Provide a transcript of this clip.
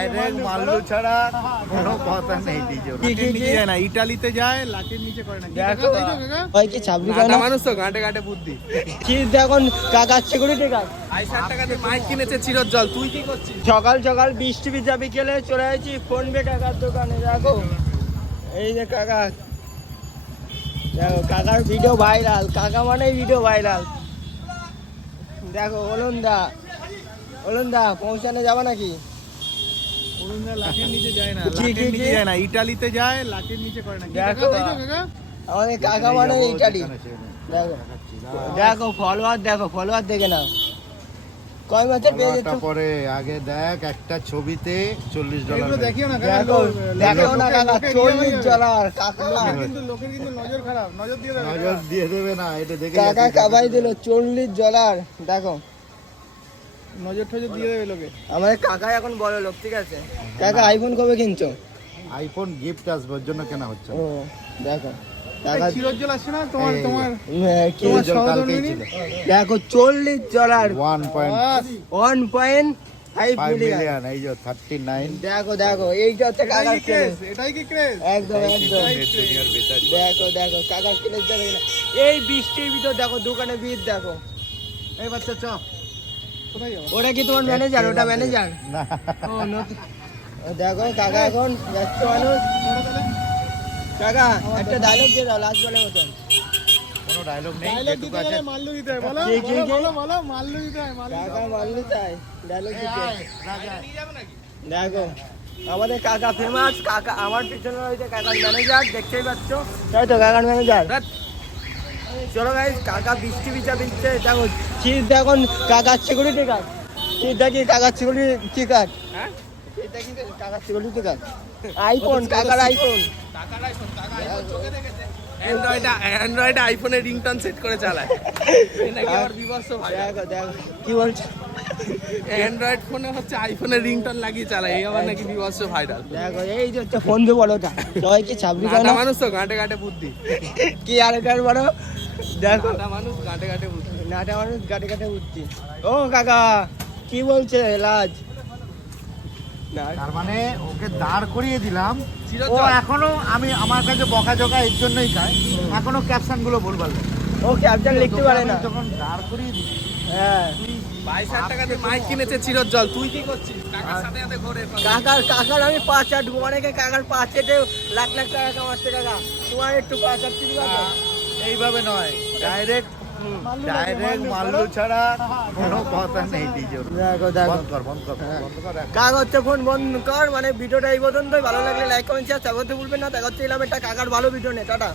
Direct মাল্লু ছাড়া কোনো কথা নেই ডিজে কি কি কি? যায় না ইটালিতে যায় লাকের নিচে করে না। কাকা, ভাই কি মানুষ তো গাঁটে গাঁটে বুদ্ধি। সিকিউরিটি গার্ড আই ষাট টাকা মাইক কিনেছে তুই কি করছিস? সকাল সকাল বৃষ্টি ভিজা বিকেলে চলে আসছি ফোন পে কাকার দোকানে দেখো। এই যে কাকা। দেখো কাকার ভিডিও ভাইরাল কাকা মানে ভিডিও ভাইরাল। দেখো ওলন দা ওলন দা পৌঁছানে যাব নাকি? অরুণদা লাকের নিচে যায় না কি, কি, লাকের কি? নিচে যায় না ইটালিতে যায় লাকের নিচে করে না। দেখো। কাকা, তাই তো কাকা? আমাদের কাকা মানে ইটালি। দেখো দেখো। ফলোয়ার দেখো ফলোয়ার দেখে কয় পেয়ে যেত পরে আগে দেখ একটা ছবিতে চল্লিশ এগুলো ডলার দেখিও না দেখো দেখো না কাকা লোকে চল্লিশ নিয়ে ডলার কাকা। কিন্তু লোকের কিন্তু নজর খারাপ নজর দিয়ে দেবে নজর দিয়ে দেবে না এটা দেখে কাকা কাবাই দিল চল্লিশ ডলার দেখো। নজর টজর দিয়ে দেবে লোকে। আমাদের কাকা এখন বড় লোক ঠিক আছে? কাকা আইফোন কবে কিনছো? আইফোন গিফট আসবে ওর জন্য কেনা হচ্ছে ও দেখো। হ্যাঁ, দেখো চল্লিশ dollar one point one point দেখো দেখো এইটা হচ্ছে কাকার ক্রেজ এটাই কি ক্রেজ একদম একদম। দেখো দেখো কাকার ক্রেজ দেখো। এই বৃষ্টির ভিতর দেখো দোকানে ভিড় দেখো। এই বাচ্চা চ। ওটা কি তোমার ম্যানেজার ওটা ম্যানেজার না। দেখো কাকা এখন ব্যস্ত মানুষ। কাকা একটা ডায়লগ দিয়ে দাও লাস্ট বলের মতন। কোনো ডায়লগ নেই ডায়লগ দিতে গেলে মাল্লু দিতে হয় বলো কি, কি, বলো? বলো বলো মাল্লু দিতে হয় মাল্লু কাকা মারলি তাই ডায়লগ দিতে। দেখো আমাদের কাকা ফেমাস কাকা আমার পিছনে রয়েছে কাকার ম্যানেজার দেখতেই পাচ্ছ। তাই তো কাকার ম্যানেজার চলো গাইস কাকা বৃষ্টি বিচা দিচ্ছে দেখো চিজ এখন কাকার সিকিউরিটি গার্ড চিজ দেখি কাকার সিকিউরিটি গার্ড হ্যাঁ? কাকার সিকিউরিটি গার্ড আইফোন কাকার আইফোন অ্যান্ড্রয়েড অ্যান্ড্রয়েড আইফোনে রিংটন সেট করে চালায়। নাকি আবার দেখো দেখো কি বলছো? অ্যান্ড্রয়েড ফোনে হচ্ছে রিংটন লাগিয়ে চালায় এই আবার নাকি ভাইরাল দেখো এই যে হচ্ছে ফোন কি না মানুষ তো গাঁটে গাঁটে বুদ্ধি। কি আর বড় দেখো। মানুষ গাঁটে গাঁটে বুদ্ধি নাটা মানুষ গাটে গাটে উঠছি। ও কাকা কি বলছে লাজ তার মানে ওকে দাঁড় করিয়ে দিলাম। ও এখনও আমি আমার কাছে বকা জকা এর জন্যই খায়। এখনও ক্যাপশনগুলো বলবার ও ক্যাপ্টেন লিখতে পারে না। যখন দাঁড় করিয়ে দিচ্ছি হ্যাঁ। বাইশ হাজার টাকা দিয়ে মাইক কিনেছে চিরজ্জল তুই কি করছিস? কাকার সাথে সাথে ঘোরে কাকার কাকার আমি পাঁচ আট অনেকে কাকার পাঁচ চেটে লাখ লাখ টাকা কামাচ্ছে কাকা। তোমার একটু পাঁচ আট এইভাবে নয়। ডাইরেক্ট ডাইরেক্ট মাল্লু ছাড়া কোনো কথা নেই বন্ধ কর বন্ধ কর। কাকা হচ্ছে ফোন বন্ধ কর মানে ভিডিওটা এই পর্যন্তই। ভালো লাগলে লাইক কমেন্ট শেয়ার সাবস্ক্রাইব বলবেন ভুলবেন না। দেখা হচ্ছে এলাম একটা কাকার ভালো ভিডিও নেই টাটা।